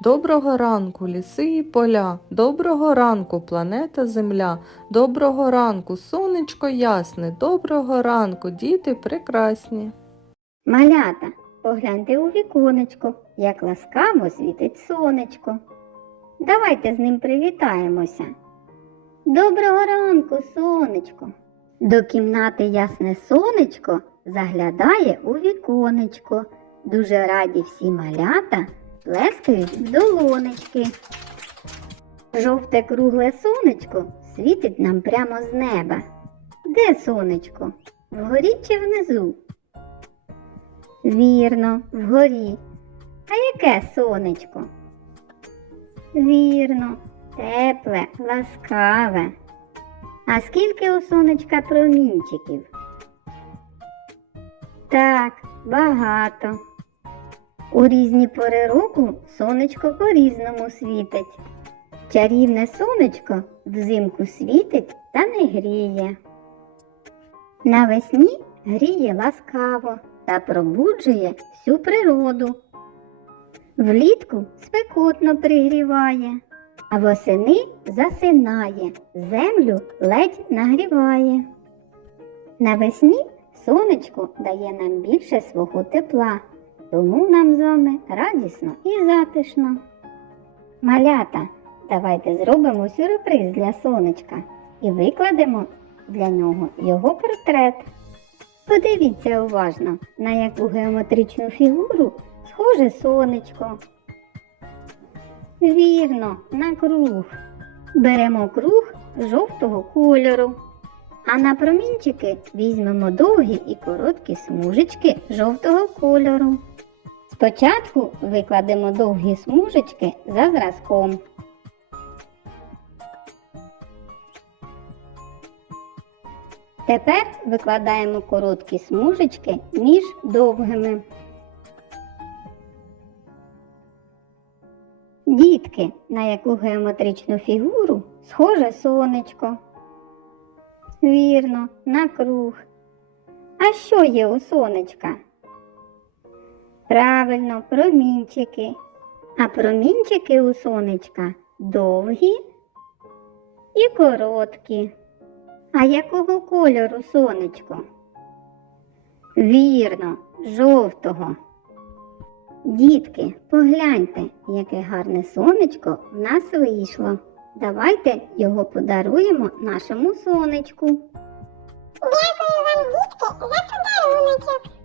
Доброго ранку, ліси і поля, доброго ранку, планета Земля, доброго ранку, сонечко ясне, доброго ранку, діти прекрасні. Малята, погляньте у віконечко, як ласкаво світить сонечко. Давайте з ним привітаємося. Доброго ранку, сонечко. До кімнати ясне сонечко заглядає у віконечко. Дуже раді всі малята плескають долонечки. Жовте кругле сонечко світить нам прямо з неба. Де сонечко? Вгорі чи внизу? Вірно, вгорі. А яке сонечко? Вірно, тепле, ласкаве. А скільки у сонечка промінчиків? Так, багато. У різні пори року сонечко по-різному світить. Чарівне сонечко взимку світить та не гріє. Навесні гріє ласкаво та пробуджує всю природу. Влітку спекотно пригріває, а восени засинає, землю ледь нагріває. Навесні сонечко дає нам більше свого тепла, тому нам з вами радісно і затишно. Малята, давайте зробимо сюрприз для сонечка і викладемо для нього його портрет. Подивіться уважно, на яку геометричну фігуру схоже сонечко. Вірно, на круг. Беремо круг жовтого кольору. А на промінчики візьмемо довгі і короткі смужечки жовтого кольору. Спочатку викладемо довгі смужечки за зразком. Тепер викладаємо короткі смужечки між довгими. Дітки, на яку геометричну фігуру схоже сонечко. Вірно, на круг. А що є у сонечка? Правильно, промінчики. А промінчики у сонечка довгі і короткі. А якого кольору сонечко? Вірно, жовтого. Дітки, погляньте, яке гарне сонечко в нас вийшло. Давайте його подаруємо нашому сонечку. Дякую вам, дітки, за подаруночок.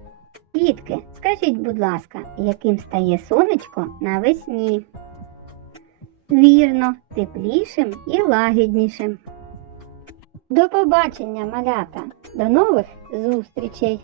Дітки, скажіть, будь ласка, яким стає сонечко навесні? Вірно, теплішим і лагіднішим. До побачення, малята! До нових зустрічей!